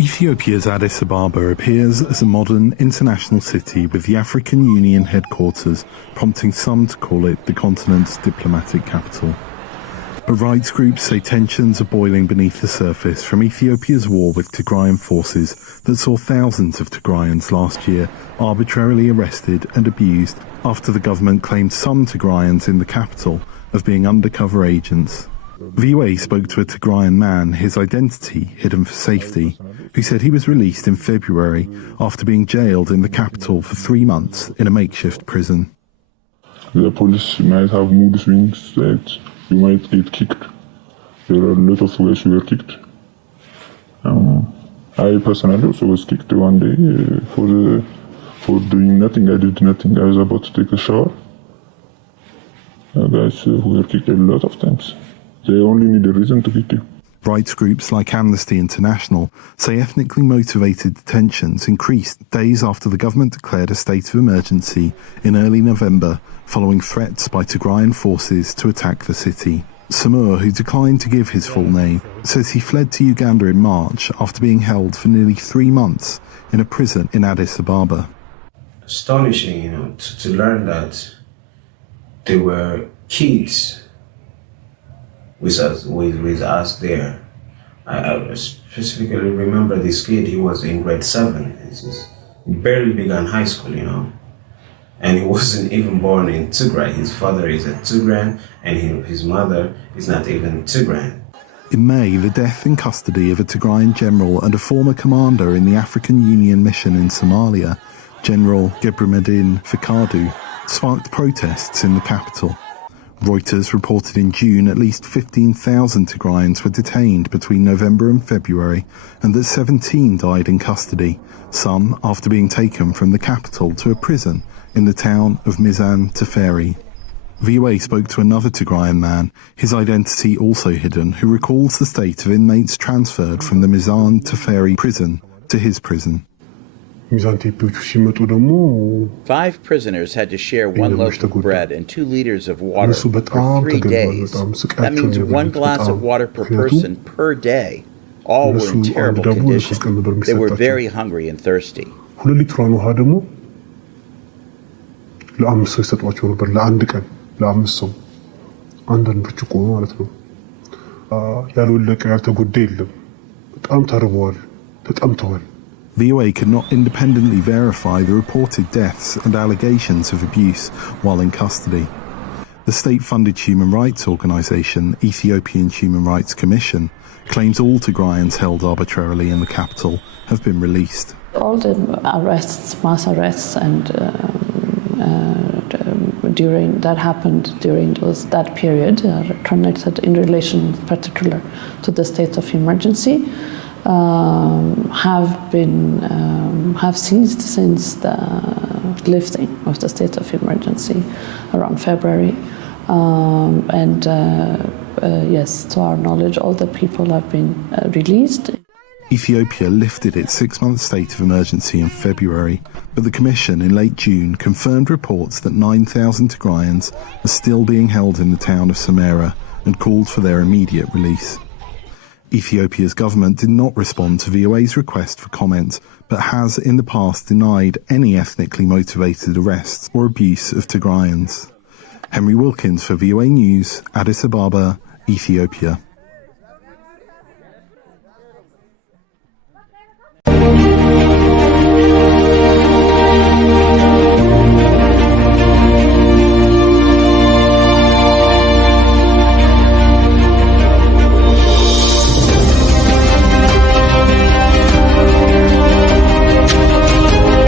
Ethiopia's Addis Ababa appears as a modern international city with the African Union headquarters, prompting some to call it the continent's diplomatic capital. But rights groups say tensions are boiling beneath the surface from Ethiopia's war with Tigrayan forces that saw thousands of Tigrayans last year arbitrarily arrested and abused after the government claimed some Tigrayans in the capital of being undercover agents. VOA spoke to a Tigrayan man, his identity hidden for safety, who said he was released in February after being jailed in the capital for 3 months in a makeshift prison. The police might have mood swings that you might get kicked. There are a lot of ways you were kicked. I personally also was kicked one day for doing nothing. I did nothing. I was about to take a shower. Guys who were kicked a lot of times. They only need a reason to kick you. Rights groups like Amnesty International say ethnically motivated detentions increased days after the government declared a state of emergency in early November following threats by Tigrayan forces to attack the city. Samur, who declined to give his full name, says he fled to Uganda in March after being held for nearly 3 months in a prison in Addis Ababa. Astonishing, to learn that there were kids with us there. I specifically remember this kid. He was in grade 7. He barely began high school, and he wasn't even born in Tigray. His father is a Tigrayan, and his mother is not even Tigrayan. In May, the death in custody of a Tigrayan general and a former commander in the African Union mission in Somalia, General Gebremeddin Fikadu, sparked protests in the capital. Reuters reported in June at least 15,000 Tigrayans were detained between November and February, and that 17 died in custody, some after being taken from the capital to a prison in the town of Mizan Teferi. VOA spoke to another Tigrayan man, his identity also hidden, who recalls the state of inmates transferred from the Mizan Teferi prison to his prison. 5 prisoners had to share 1 loaf of bread and 2 liters of water for 3 days. That means 1 glass of water per person per day. All were in terrible condition. They were very hungry and thirsty. VOA could not independently verify the reported deaths and allegations of abuse while in custody. The state-funded human rights organisation, Ethiopian Human Rights Commission, claims all Tigrayans held arbitrarily in the capital have been released. All the arrests, mass arrests, and that happened during that period are connected in relation, in particular, to the state of emergency. Have ceased since the lifting of the state of emergency around February. Yes, to our knowledge, all the people have been released. Ethiopia lifted its 6-month state of emergency in February, but the Commission in late June confirmed reports that 9,000 Tigrayans are still being held in the town of Samara and called for their immediate release. Ethiopia's government did not respond to VOA's request for comment, but has in the past denied any ethnically motivated arrests or abuse of Tigrayans. Henry Wilkins for VOA News, Addis Ababa, Ethiopia.